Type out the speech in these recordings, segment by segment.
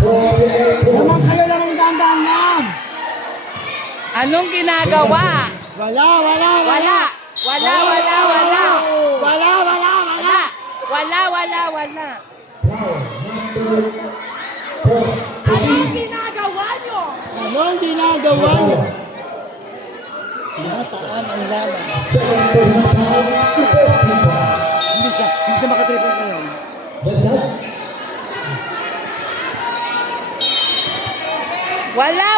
Naman kayo lang ang dandaan, ma'am. Anong ginagawa? Wala. Wala. Wala. Wala. Wala. Wala. Anong ginagawa nyo? Anong ginagawa niyo? Nasaan ang laban? Hindi siya makatripon kayo. Wala.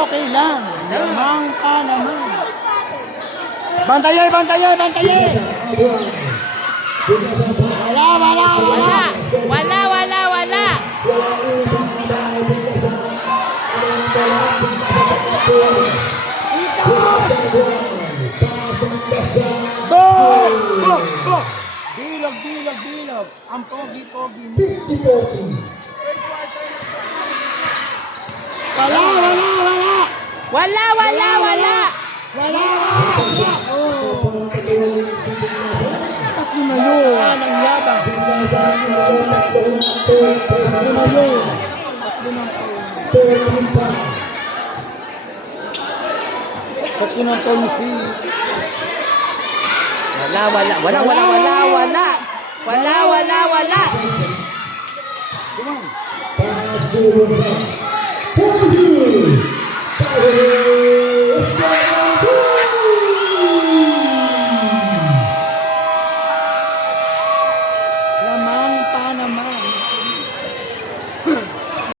Okay lang. Lamang ka naman. Bantaye. Wala. Go! Bilog. Ang pogi-pogi mo. Wala. Tatlo na yun. Ang yabang. Tatlo na yun. Tatlo na Tomisi. Wala. Come on.